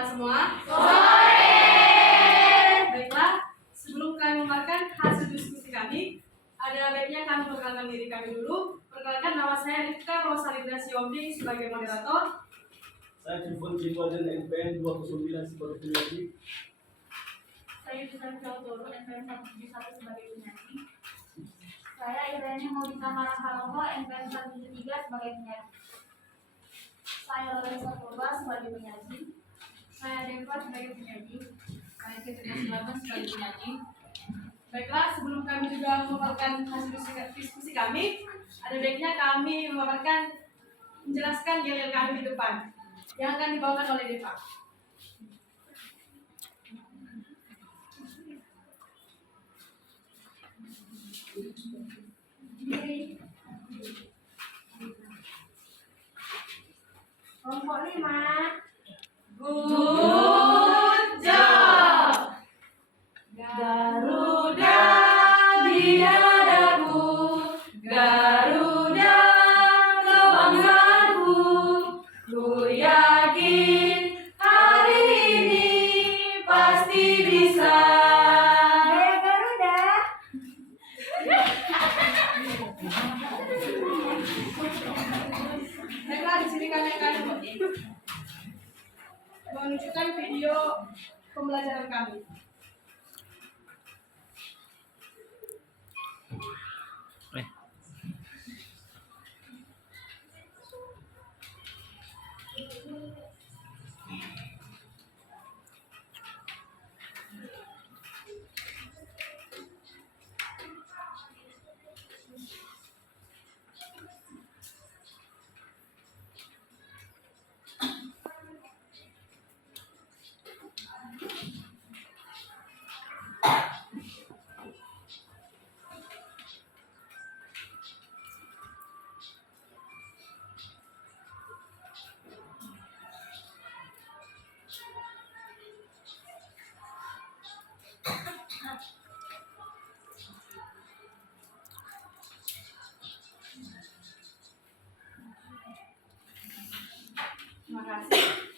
kita semua. Sore. Baiklah, sebelum kami memaparkan hasil diskusi kami, ada baiknya kami perkenalkan diri kami dulu. Perkenalkan, nama saya Rifka Rosalindra Siombing sebagai moderator. Saya Cipon dan NPM 209 sebagai penyanyi. Saya Susan Fiotoro, NPM 171 sebagai penyanyi. Saya Irene Maudita Marahaloho, NPM 173 sebagai penyanyi. Saya Lorenza Purba sebagai penyanyi. Saya Deva sebagai penyanyi. Saya Fitriya Selamat sebagai penyanyi. Baiklah, sebelum kami juga memaparkan hasil diskusi kami, ada baiknya kami menjelaskan yel-yel kami di depan yang akan dibawakan oleh Deva. Kelompok 5. Good job. Garuda di dadaku, Garuda kebangsaanku. Ku yakin hari ini pasti bisa. Gaya Garuda. Baiklah, di sini kami akan menunjukkan video pembelajaran kami. Terima kasih.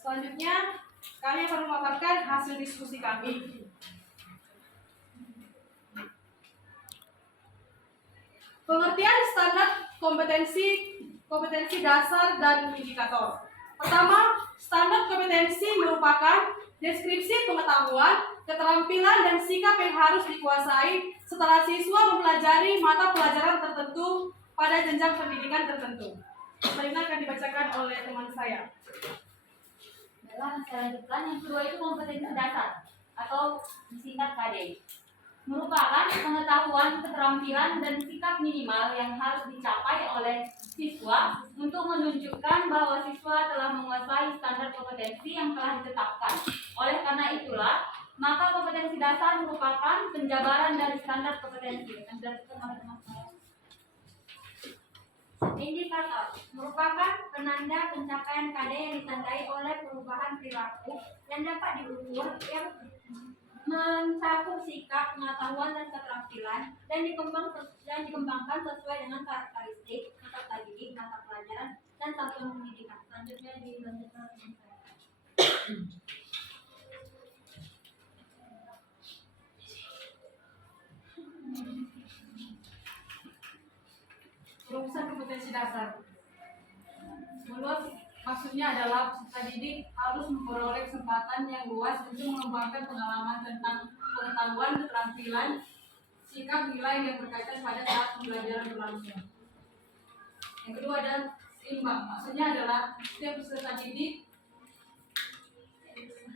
Selanjutnya, kami akan memaparkan hasil diskusi kami. Pengertian standar kompetensi dasar dan indikator. Pertama, standar kompetensi merupakan deskripsi pengetahuan, keterampilan, dan sikap yang harus dikuasai setelah siswa mempelajari mata pelajaran tertentu pada jenjang pendidikan tertentu. Selanjutnya akan dibacakan oleh teman saya. Dalam saya lanjutkan, yang kedua itu kompetensi dasar atau disingkat KD. Merupakan pengetahuan, keterampilan, dan sikap minimal yang harus dicapai oleh siswa untuk menunjukkan bahwa siswa telah menguasai standar kompetensi yang telah ditetapkan. Oleh karena itulah, maka kompetensi dasar merupakan penjabaran dari standar kompetensi. Indikator merupakan penanda pencapaian KD yang ditandai oleh perubahan perilaku yang dapat diukur yang mencakup sikap, pengetahuan, dan keterampilan dan dikembangkan sesuai dengan karakteristik peserta didik, mata pelajaran, dan satuan pendidikan. Selanjutnya dilanjutkan dengan saya. Rumusan kompetensi dasar. Menurut maksudnya adalah peserta didik harus memperoleh kesempatan yang luas untuk mengembangkan pengalaman tentang pengetahuan, keterampilan, sikap, nilai yang berkaitan pada saat pembelajaran berlangsung. Yang kedua adalah seimbang. Maksudnya adalah setiap peserta didik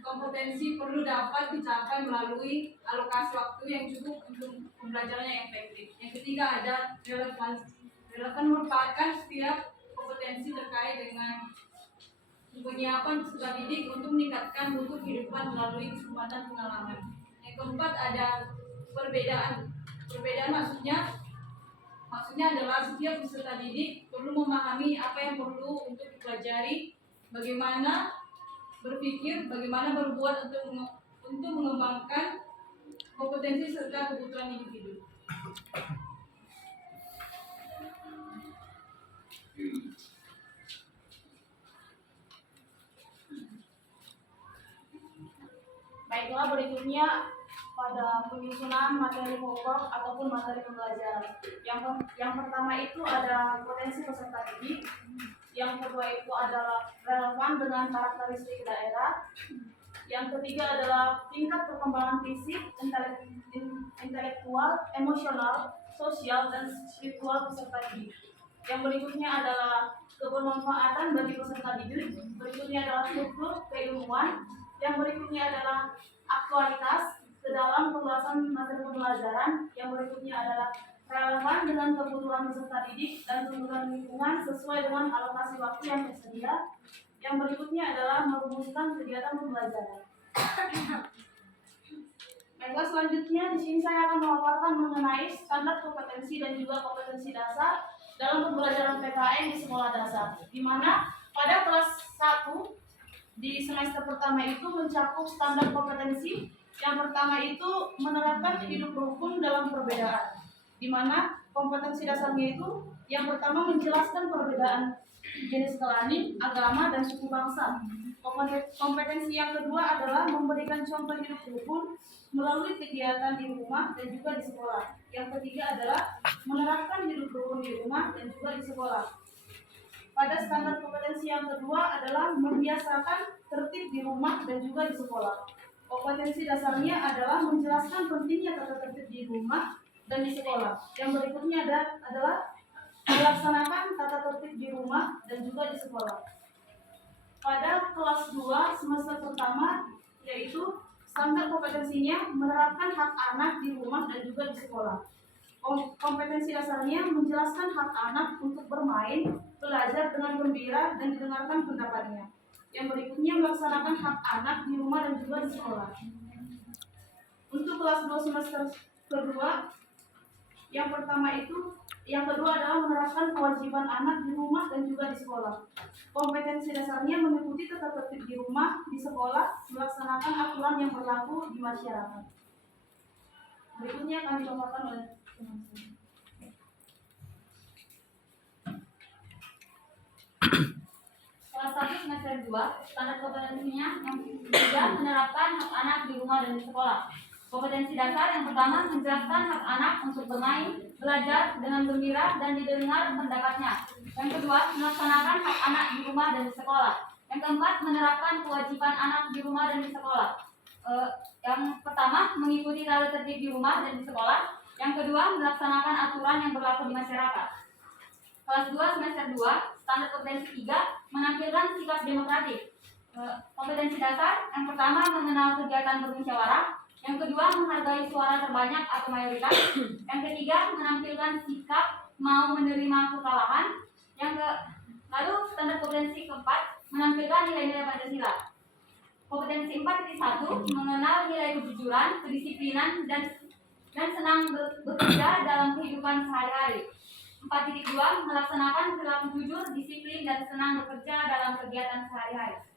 kompetensi perlu dapat dicapai melalui alokasi waktu yang cukup untuk pembelajaran yang efektif. Yang ketiga ada relevansi. Relevan merupakan setiap kompetensi terkait dengan penyiapan peserta didik untuk meningkatkan mutu kehidupan melalui kesempatan pengalaman. Yang keempat ada perbedaan. Perbedaan maksudnya adalah setiap peserta didik perlu memahami apa yang perlu untuk dipelajari, bagaimana berpikir, bagaimana berbuat untuk mengembangkan kompetensi serta kebutuhan individu. Baiklah, berikutnya pada penyusunan materi pokok ataupun materi pembelajaran. Yang pertama itu ada potensi peserta didik. Yang kedua itu adalah relevan dengan karakteristik daerah. Yang ketiga adalah tingkat perkembangan fisik, intelektual, emosional, sosial, dan spiritual peserta didik. Yang berikutnya adalah kebermanfaatan bagi peserta didik. Berikutnya adalah struktur keilmuan. Yang berikutnya adalah aktualitas ke dalam pembahasan materi pembelajaran. Yang berikutnya adalah relevan dengan kebutuhan peserta didik dan tuntutan lingkungan sesuai dengan alokasi waktu yang tersedia. Yang berikutnya adalah merumuskan kegiatan pembelajaran. Baiklah, selanjutnya di sini saya akan memaparkan mengenai standar kompetensi dan juga kompetensi dasar dalam pembelajaran PKN di sekolah dasar, di mana pada kelas 1 di semester pertama itu mencakup standar kompetensi. Yang pertama itu menerapkan hidup rukun dalam perbedaan, di mana kompetensi dasarnya itu yang pertama menjelaskan perbedaan jenis kelamin, agama, dan suku bangsa. Kompetensi yang kedua adalah memberikan contoh hidup rukun melalui kegiatan di rumah dan juga di sekolah. Yang ketiga adalah menerapkan hidup rukun di rumah dan juga di sekolah. Pada standar kompetensi yang kedua adalah membiasakan tertib di rumah dan juga di sekolah. Kompetensi dasarnya adalah menjelaskan pentingnya tata tertib di rumah dan di sekolah. Yang berikutnya adalah melaksanakan tata tertib di rumah dan juga di sekolah. Pada kelas 2 semester pertama yaitu standar kompetensinya menerapkan hak anak di rumah dan juga di sekolah. Kompetensi dasarnya menjelaskan hak anak untuk bermain, belajar dengan gembira, dan didengarkan pendapatnya. Yang berikutnya melaksanakan hak anak di rumah dan juga di sekolah. Untuk kelas 2 semester kedua, yang kedua adalah menerapkan kewajiban anak di rumah dan juga di sekolah. Kompetensi dasarnya mengikuti tata tertib di rumah, di sekolah, melaksanakan aturan yang berlaku di masyarakat. Berikutnya akan dibawakan oleh teman-teman. Kelas 1 semester 2, standar kompetensinya yang ketiga menerapkan hak anak di rumah dan di sekolah. Kompetensi dasar yang pertama menjelaskan hak anak untuk bermain, belajar dengan gembira, dan didengar pendapatnya. Yang kedua, melaksanakan hak anak di rumah dan di sekolah. Yang keempat, menerapkan kewajiban anak di rumah dan di sekolah. Yang pertama, mengikuti tata tertib di rumah dan di sekolah. Yang kedua, melaksanakan aturan yang berlaku di masyarakat. Kelas 2 semester 2, standar kompetensi 3, menampilkan sikap demokratis. Kompetensi dasar yang pertama mengenal kegiatan bermusyawarah. Yang kedua, menghargai suara terbanyak atau mayoritas. Yang ketiga, menampilkan sikap mau menerima kekalahan. Lalu standar kompetensi keempat, menampilkan nilai-nilai Pancasila. Kompetensi 4.1, mengenal nilai kejujuran, kedisiplinan, dan senang bekerja dalam kehidupan sehari-hari. 4.2, melaksanakan perilaku jujur, disiplin, dan senang bekerja dalam kegiatan sehari-hari.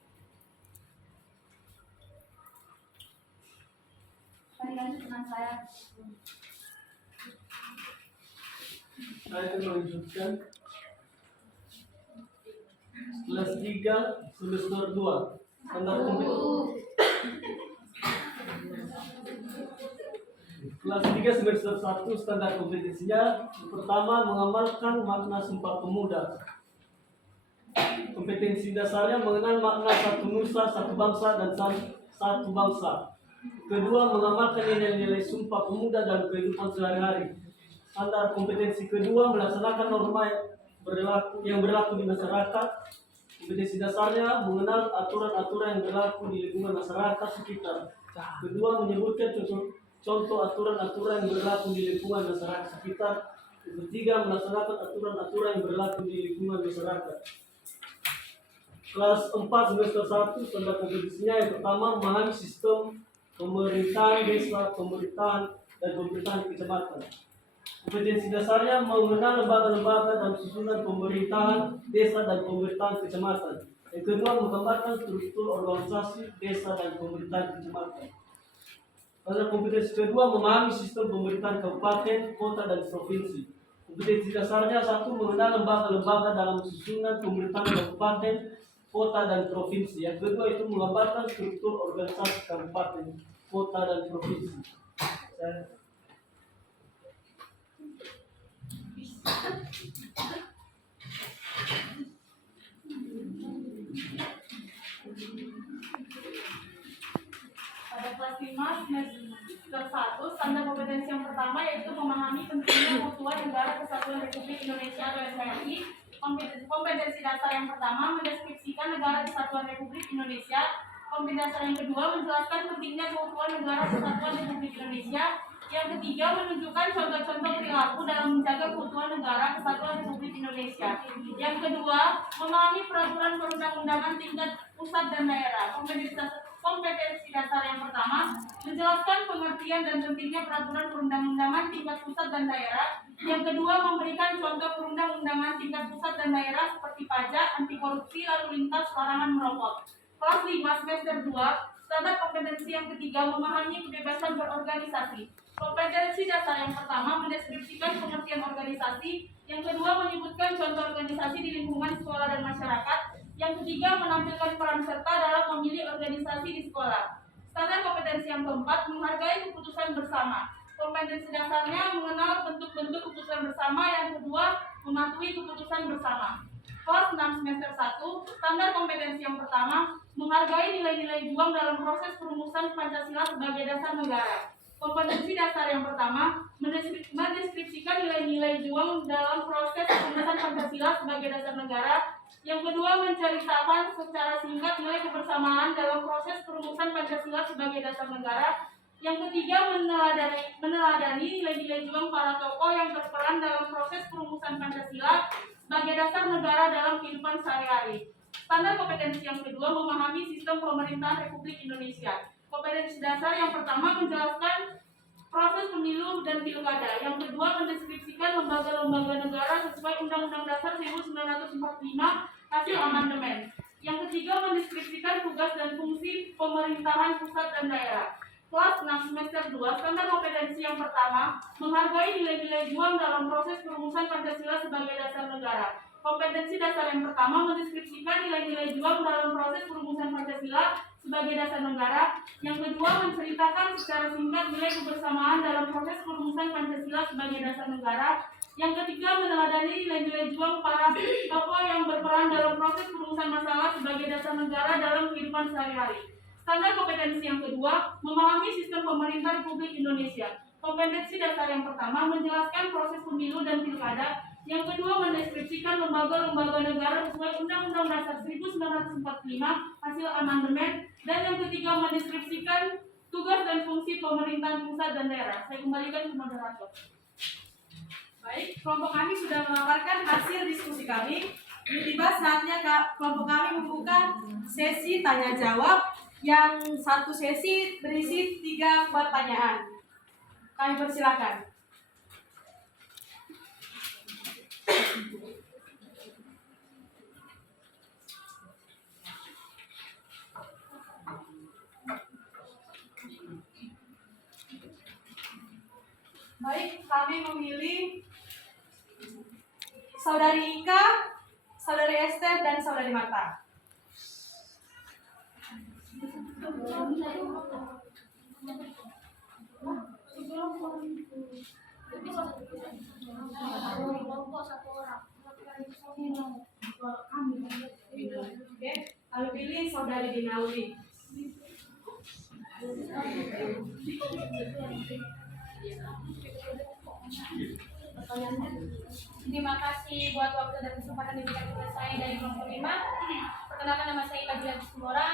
Lanjut dengan saya. Saya akan melanjutkan kelas 3 semester 2 standar kompetensi. Kelas 3 semester 1 standar kompetensinya yang pertama mengamalkan makna Sumpah Pemuda. Kompetensi dasarnya mengenal makna satu nusa, satu bangsa, dan satu bangsa. Kedua, mengamalkan nilai-nilai Sumpah Pemuda dalam kehidupan sehari-hari. Standar kompetensi kedua, melaksanakan norma yang berlaku di masyarakat. Kompetensi dasarnya mengenal aturan-aturan yang berlaku di lingkungan masyarakat sekitar. Kedua, menyebutkan contoh aturan-aturan yang berlaku di lingkungan masyarakat sekitar. Ketiga, melaksanakan aturan-aturan yang berlaku di lingkungan masyarakat. Kelas 4 semester 1 standar kompetensinya yang pertama memahami sistem pemerintahan desa, pemerintahan, dan pemerintahan kecamatan. Kompetensi dasarnya mengenal lembaga-lembaga dan susunan pemerintahan desa dan pemerintahan kecamatan. Yang kedua, menggambarkan struktur organisasi desa dan pemerintahan kecamatan. Pada kompetensi kedua, memahami sistem pemerintahan kabupaten, kota, dan provinsi. Kompetensi dasarnya satu, mengenal lembaga-lembaga dalam susunan pemerintahan kabupaten, kota dan provinsi. Yang kedua itu menggambarkan struktur organisasi kabupaten, kota dan provinsi. Pada kelas 5 semester 1, standar kompetensi yang pertama yaitu memahami pentingnya keutuhan negara kesatuan Republik Indonesia atau NKRI. Kompetensi dasar yang pertama mendeskripsikan negara kesatuan Republik Indonesia. Kompetensi dasar yang kedua menjelaskan pentingnya keutuhan negara kesatuan Republik Indonesia. Yang ketiga menunjukkan contoh-contoh perilaku dalam menjaga keutuhan negara kesatuan Republik Indonesia. Yang kedua memahami peraturan perundang-undangan tingkat pusat dan daerah. Kompetensi dasar yang pertama menjelaskan pengertian dan pentingnya peraturan perundang-undangan tingkat pusat dan daerah. Yang kedua memberikan contoh perundang-undangan tingkat pusat dan daerah seperti pajak, anti korupsi, lalu lintas, larangan merokok. Kelas 5 semester 2, standar kompetensi yang ketiga memahami kebebasan berorganisasi. Kompetensi dasar yang pertama mendeskripsikan pengertian organisasi. Yang kedua menyebutkan contoh organisasi di lingkungan sekolah dan masyarakat. Yang ketiga menampilkan peran serta dalam memilih organisasi di sekolah. Standar kompetensi yang keempat menghargai keputusan bersama. Kompetensi dasarnya mengenal bentuk-bentuk keputusan bersama. Yang kedua mematuhi keputusan bersama. Kelas 6 semester 1, standar kompetensi yang pertama menghargai nilai-nilai juang dalam proses perumusan Pancasila sebagai dasar negara. Kompetensi dasar yang pertama mendeskripsikan nilai-nilai juang dalam proses perumusan Pancasila sebagai dasar negara. Yang kedua menceritakan secara singkat nilai kebersamaan dalam proses perumusan Pancasila sebagai dasar negara. Yang ketiga meneladani nilai-nilai juang para tokoh yang berperan dalam proses perumusan Pancasila sebagai dasar negara dalam kehidupan sehari-hari. Standar kompetensi yang kedua memahami sistem pemerintahan Republik Indonesia. Kompetensi dasar yang pertama menjelaskan proses pemilu dan pilkada. Yang kedua mendeskripsikan lembaga-lembaga negara sesuai Undang-Undang Dasar 1945 hasil amandemen. Yang ketiga mendeskripsikan tugas dan fungsi pemerintahan pusat dan daerah. Kelas 6 semester 2, standar kompetensi yang pertama menghargai nilai-nilai juang dalam proses perumusan Pancasila sebagai dasar negara. Kompetensi dasar yang pertama mendeskripsikan nilai-nilai juang dalam proses perumusan Pancasila sebagai dasar negara. Yang kedua menceritakan secara singkat nilai kebersamaan dalam proses perumusan Pancasila sebagai dasar negara. Yang ketiga meneladani nilai-nilai juang para tokoh yang berperan dalam proses perumusan masalah sebagai dasar negara dalam kehidupan sehari-hari. Standar kompetensi yang kedua memahami sistem pemerintah Republik Indonesia. Kompetensi dasar yang pertama menjelaskan proses pemilu dan pilkada. Yang kedua mendeskripsikan lembaga-lembaga negara sesuai Undang-Undang Dasar 1945 hasil amandemen. Dan yang ketiga mendeskripsikan tugas dan fungsi pemerintahan pusat dan daerah. Saya kembalikan ke moderator. Baik, kelompok kami sudah memaparkan hasil diskusi kami. Tiba saatnya kelompok kami membuka sesi tanya jawab yang satu sesi berisi 3 pertanyaan. Kami persilakan. Baik, kami memilih Saudari Ika, Saudari Esther, dan Saudari Marta. Oke, lalu pilih Saudari Dinauli. Terima kasih buat waktu dan kesempatan diberikan kepada saya dari kelompok 5. Perkenalkan nama saya Ika Jilat Semora,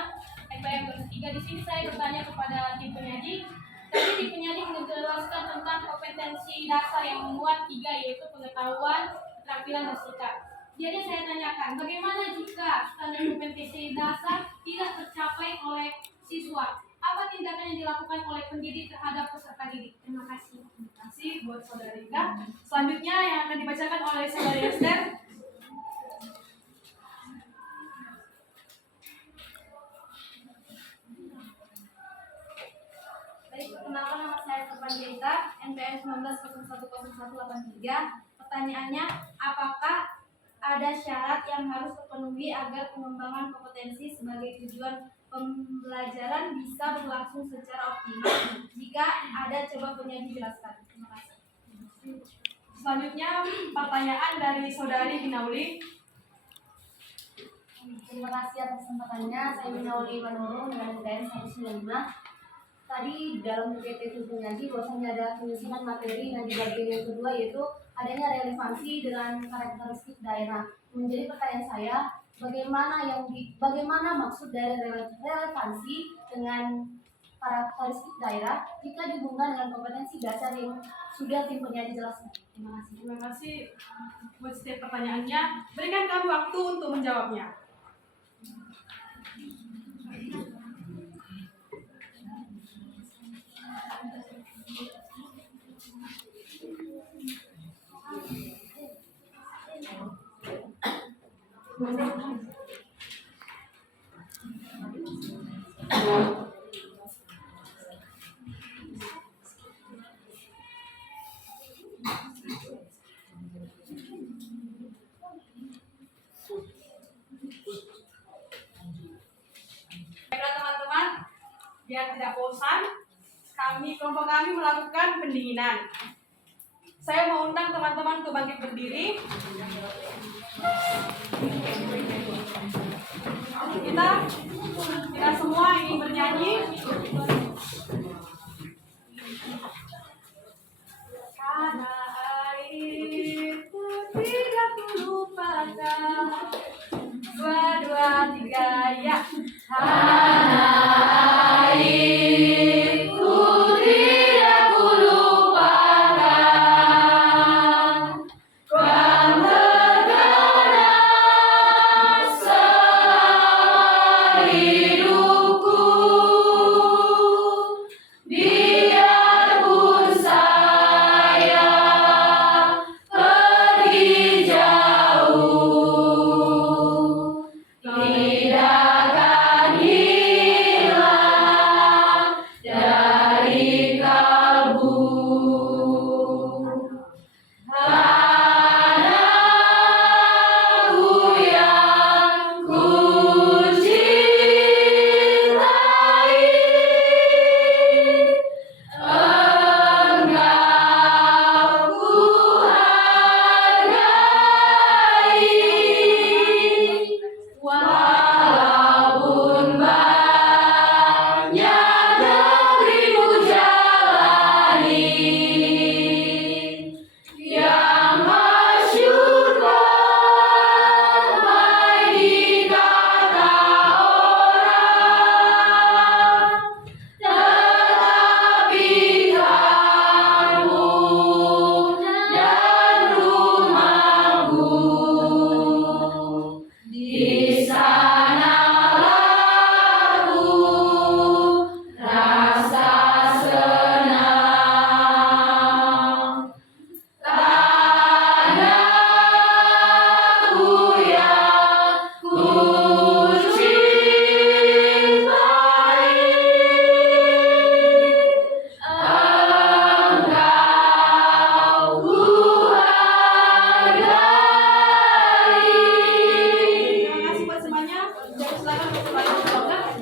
MPM 3. Di sini saya bertanya kepada tim penyaji. Tadi tim penyaji menjelaskan tentang kompetensi dasar yang memuat 3, yaitu pengetahuan, keterampilan, dan sikap. Jadi saya tanyakan, bagaimana jika standar kompetensi dasar tidak tercapai oleh siswa? Apa tindakan yang dilakukan oleh pendidik terhadap peserta didik? Terima kasih. Terima kasih buat Saudari Ika. Selanjutnya yang akan dibacakan oleh Saudari Esther. Baik, perkenalkan nama saya Serpanjita, NPM 19010183. Pertanyaannya, apakah ada syarat yang harus terpenuhi terpenuhi agar pengembangan kompetensi sebagai tujuan pembelajaran bisa berlangsung secara optimal. Jika ada, coba penyaji jelaskan. Terima kasih. Selanjutnya pertanyaan dari Saudari Binauli. Terima kasih atas kesempatannya. Saya Binauli Manurung dengan UTN 195. Tadi dalam UGT itu penyaji bahwasanya ada penyusunan materi yang di bagian yang kedua yaitu adanya relevansi dengan karakteristik daerah. Menjadi pertanyaan saya, bagaimana maksud dari relevansi dengan karakteristik daerah jika dihubungkan dengan kompetensi dasar yang sudah tim penyaji jelaskan? Terima kasih. Terima kasih buat setiap pertanyaannya. Berikan kami waktu untuk menjawabnya. Baiklah teman-teman, biar tidak bosan, kelompok kami melakukan pendinginan. Saya mau undang teman-teman untuk bangkit berdiri. Kita semua ingin bernyanyi. Karena airku tidak kulupakan. 2, 2, 3, ya. Karena airku tidak kulupakan. Kau terkenal selama hidupku. Biarpun saya pergi jauh, tidak akan hilang dari kalbu. Anakku yang ku cintai, engkau ku hargai. Walaupun banyak negerimu jalani, yang masyhur ramai dikata orang, tetapi kamu dan rumahmu di sanalah ku rasa senang. Tanahku yang ku cintai, engkau ku hargai. Terima kasih buat semuanya. Jadi silakan kembali ke belakang.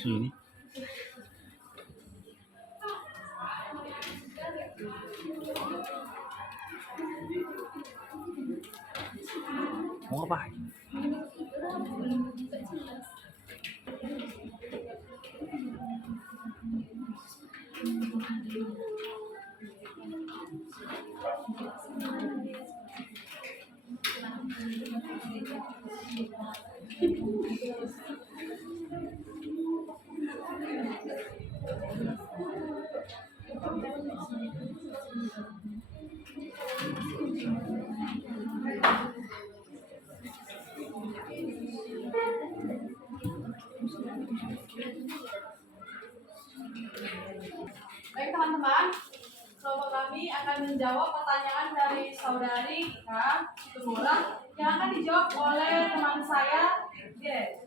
Sini. Mau apa? Baik teman-teman, kelompok kami akan menjawab pertanyaan dari saudari Ika Situmorang yang akan dijawab oleh teman saya, Jet.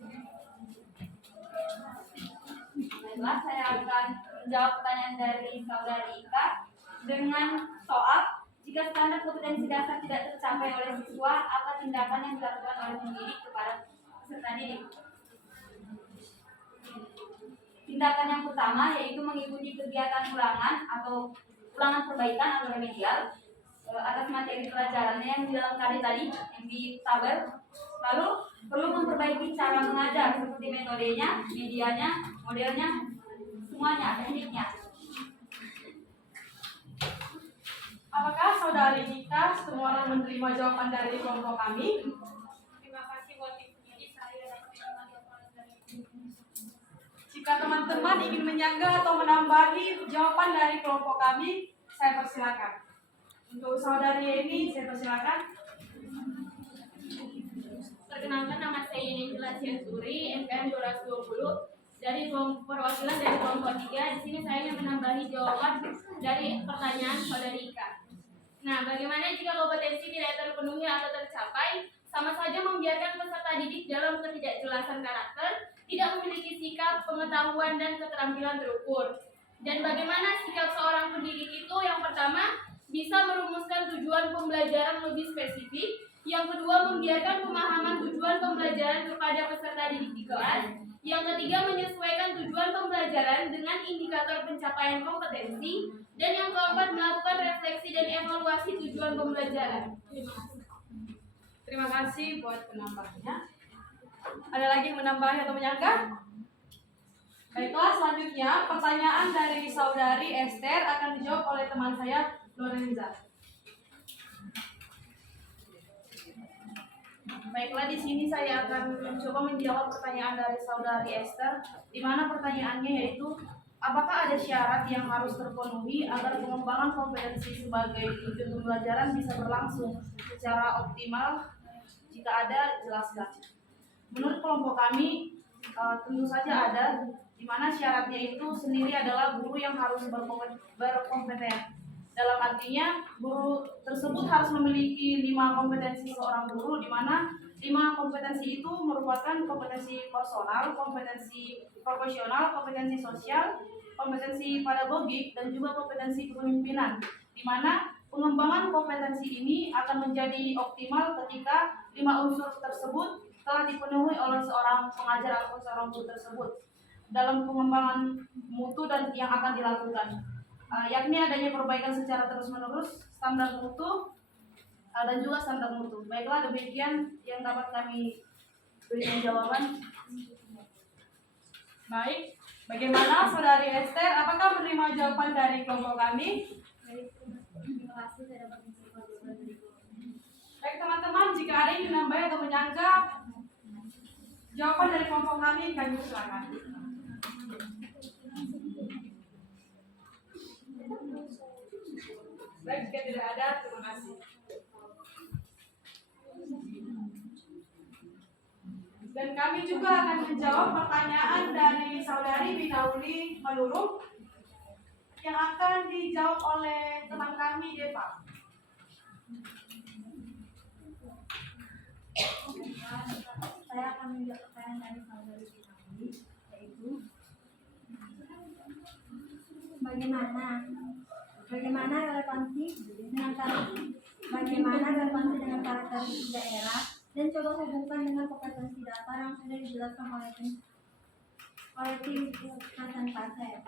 Baiklah, saya akan menjawab pertanyaan dari saudari Ika dengan soal jika standar kompetensi dasar tidak tercapai oleh siswa, apa tindakan yang dilakukan oleh pendidik kepada peserta didik? Tindakan yang pertama yaitu mengikuti kegiatan ulangan atau ulangan perbaikan atau remedial atas materi pelajarannya yang di dalam kali tadi yang di tabel. Lalu perlu memperbaiki cara mengajar seperti metodenya, medianya, modelnya, semuanya, tekniknya. Apakah saudari Ika Situmorang menerima jawaban dari kelompok kami? Terima kasih buat ibunya. Saya dapat menerima jawaban dari Jika teman-teman ingin menyanggah atau menambahi jawaban dari kelompok kami, saya persilakan. Untuk saudari ini, saya persilakan. Perkenalkan, nama saya Nengila Cianturi, MPM 1220 dari kelompok perwakilan dari kelompok 3. Di sini saya ingin menambahi jawaban dari pertanyaan saudari Ika. Nah, bagaimana jika kompetensi tidak terpenuhi atau tercapai? Sama saja membiarkan peserta didik dalam ketidakjelasan karakter, tidak memiliki sikap, pengetahuan, dan keterampilan terukur. Dan bagaimana sikap seorang pendidik itu? Yang pertama, bisa merumuskan tujuan pembelajaran lebih spesifik. Yang kedua, membiarkan pemahaman tujuan pembelajaran kepada peserta didik di kelas. Yang ketiga, menyesuaikan tujuan pembelajaran dengan indikator pencapaian kompetensi. Dan yang keempat, melakukan refleksi dan evaluasi tujuan pembelajaran. Terima kasih buat penambahnya. Ada lagi yang menambah atau menyanggah? Baiklah, selanjutnya pertanyaan dari saudari Esther akan dijawab oleh teman saya, Lorenza. Baiklah, di sini saya akan mencoba menjawab pertanyaan dari saudari Esther, di mana pertanyaannya yaitu, apakah ada syarat yang harus terpenuhi agar pengembangan kompetensi sebagai tujuan pembelajaran bisa berlangsung secara optimal? Jika ada, jelaskan. Menurut kelompok kami, tentu saja ada, di mana syaratnya itu sendiri adalah guru yang harus berkompeten. Dalam artinya, guru tersebut harus memiliki 5 kompetensi seorang guru, di mana 5 kompetensi itu merupakan kompetensi personal, kompetensi profesional, kompetensi sosial, kompetensi pedagogik, dan juga kompetensi kepemimpinan, di mana pengembangan kompetensi ini akan menjadi optimal ketika 5 unsur tersebut telah dipenuhi oleh seorang pengajar atau seorang guru tersebut dalam pengembangan mutu dan yang akan dilakukan, yakni adanya perbaikan secara terus-menerus, standar mutu, dan juga standar mutu. Baiklah, demikian yang dapat kami berikan jawaban. Baik, bagaimana saudari Esther? Apakah menerima jawaban dari kelompok kami? Terima kasih saya dapat menyimpulkan jawaban dari kelompok. Baik teman-teman, jika ada yang menambah atau menyanggah jawaban dari kelompok kami, kami silakan. Baik, jika tidak ada, terima kasih. Dan kami juga akan menjawab pertanyaan dari saudari Binauli Malurung yang akan dijawab oleh teman kami, Deva. Saya akan menjawab pertanyaan dari saudari Binauli, yaitu bagaimana relevansi dengan karakteristik daerah, dan coba hubungkan dengan kompetensi dasar yang sudah dijelaskan oleh oleh tim Hasan Pasir,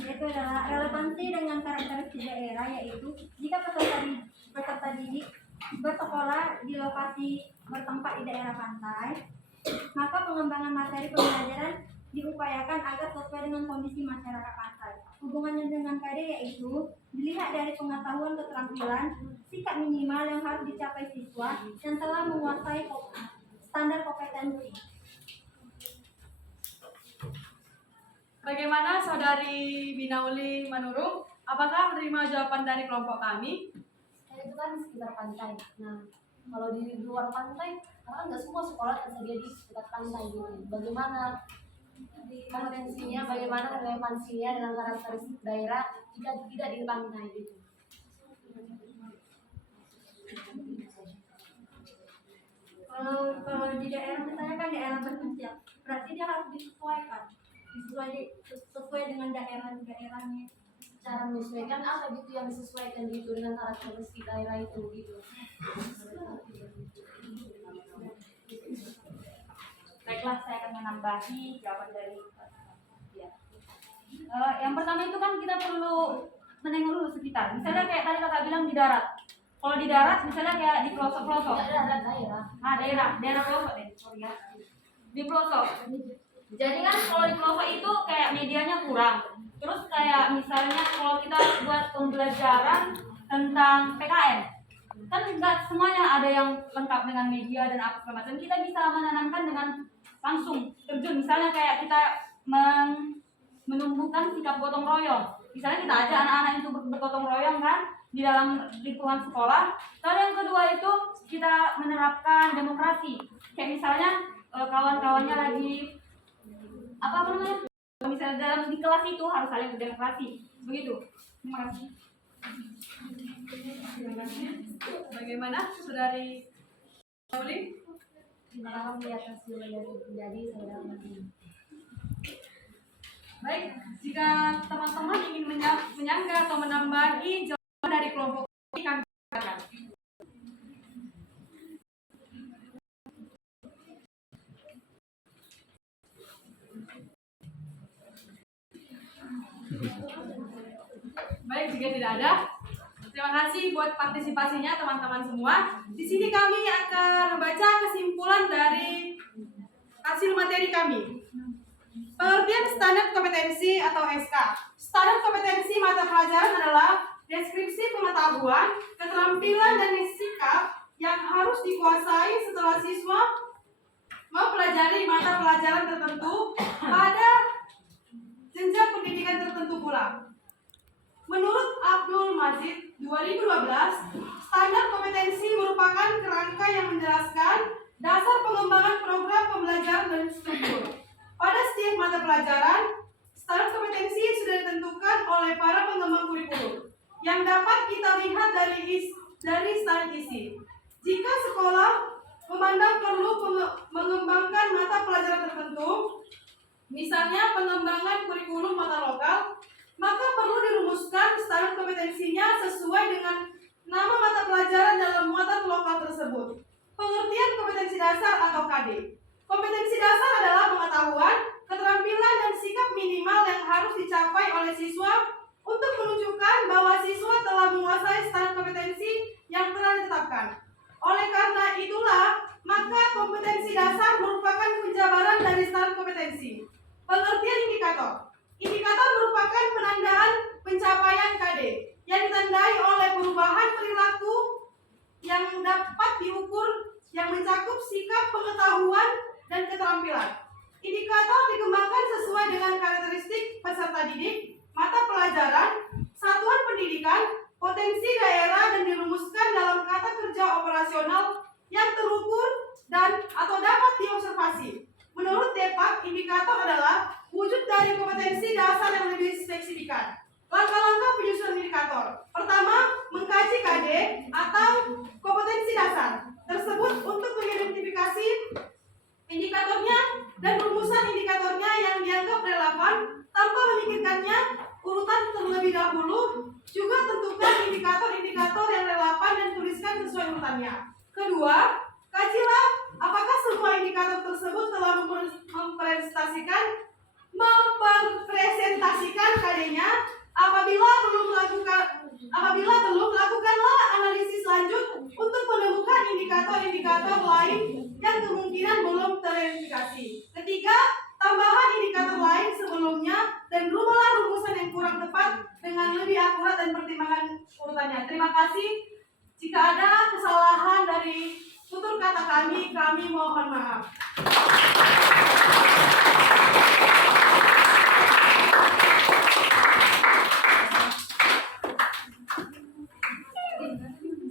yaitu adalah relevansi dengan karakteristik daerah, yaitu jika peserta didik bersekolah di lokasi bertempat di daerah pantai, maka pengembangan materi pembelajaran diupayakan agar sesuai dengan kondisi masyarakat pantai. Hubungannya dengan KD yaitu dilihat dari pengetahuan, keterampilan, sikap minimal yang harus dicapai siswa yang telah menguasai standar kompetensi. Bagaimana Saudari Binauli Manurung? Apakah menerima jawaban dari kelompok kami? Saya itu kan di sekitar pantai. Nah, kalau di luar pantai, karena nggak semua sekolah tersedia di sekitar pantai gitu. Bagaimana potensinya, bagaimana relevansinya dengan karakteristik daerah jika tidak di pantai gitu. Kalau di daerah misalnya kan daerah terpencil, berarti dia harus disesuaikan, sesuai dengan daerahnya. Cara menyesuaikan apa gitu yang disesuaikan gitu dengan karakteristik daerah itu gitu. Baiklah, saya akan menambahi jawaban dari ya. Yang pertama itu kan kita perlu menengok dulu sekitar. Misalnya kayak tadi kakak bilang di darat. Kalau di darat misalnya kayak di pelosok-pelosok. Daerah. Daerah pelosok deh. Sorry ya. Di pelosok. Jadi kan kalau di pelosok itu kayak medianya kurang. Terus kayak misalnya kalau kita buat pembelajaran tentang PKN, kan nggak semuanya ada yang lengkap dengan media dan apa segala macam. Kita bisa menanamkan dengan langsung terjun. Misalnya kayak kita menumbuhkan sikap gotong royong. Misalnya kita ajak anak-anak itu bergotong royong kan di dalam lingkungan sekolah. Lalu yang kedua itu kita menerapkan demokrasi. Kayak misalnya kawan-kawannya lagi apa namanya? Misalnya dalam di kelas itu harus saling berdemokrasi. Begitu. Terima kasih. Terima kasih. Bagaimana Saudari Binauli? Terima kasih di atas jawaban yang terjadi saya dapat. Baik, jika teman-teman ingin menyanggah atau menambahi jawaban dari kelompok kami silakan. Baik, jika tidak ada, terima kasih buat partisipasinya teman-teman semua. Di sini kami akan membaca kesimpulan dari hasil materi kami. Pengertian standar kompetensi atau SK. Standar kompetensi mata pelajaran adalah deskripsi pengetahuan, keterampilan, dan sikap yang harus dikuasai setelah siswa mempelajari mata pelajaran tertentu pada jenjang pendidikan tertentu pula. Menurut Abdul Majid 2012, standar kompetensi merupakan kerangka yang menjelaskan dasar pengembangan program pembelajaran dan struktur. Pada setiap mata pelajaran, standar kompetensi sudah ditentukan oleh para pengembang kurikulum yang dapat kita lihat dari standar isi. Jika sekolah memandang perlu mengembangkan mata pelajaran tertentu, misalnya pengembangan kurikulum mata lokal, maka perlu dirumuskan standar kompetensinya sesuai dengan nama mata pelajaran dalam mata lokal tersebut. Pengertian kompetensi dasar atau KD. Kompetensi dasar adalah pengetahuan, keterampilan, dan sikap minimal yang harus dicapai oleh siswa untuk menunjukkan bahwa siswa telah menguasai standar kompetensi yang telah ditetapkan. Oleh karena itulah, maka kompetensi dasar merupakan penjabaran dari standar kompetensi. Pengertian indikator. Indikator merupakan penandaan pencapaian KD yang ditandai oleh perubahan perilaku yang dapat diukur yang mencakup sikap, pengetahuan, dan keterampilan. Indikator dikembangkan sesuai dengan karakteristik peserta didik, mata pelajaran, satuan pendidikan, potensi daerah, dan dirumuskan dalam kata kerja operasional yang terukur dan atau dapat diobservasi. Menurut DEPAK, indikator adalah wujud dari kompetensi dasar yang lebih spesifik. Langkah-langkah penyusunan indikator. Pertama, mengkaji KD atau kompetensi dasar tersebut untuk mengidentifikasi indikatornya dan rumusan indikatornya yang dianggap relevan tanpa memikirkannya urutan terlebih dahulu. Juga tentukan indikator-indikator yang relevan dan tuliskan sesuai urutannya. Kedua, kajilah apakah semua indikator tersebut telah mempresentasikan mempresentasikan KD-nya. Apabila belum lakukanlah analisis lanjut untuk menemukan indikator-indikator lain yang kemungkinan belum teridentifikasi. Ketiga, tambahan indikator lain sebelumnya dan rubahlah rumusan yang kurang tepat dengan lebih akurat dan pertimbangan urutannya. Terima kasih. Jika ada kesalahan dari tutur kata kami mohon maaf.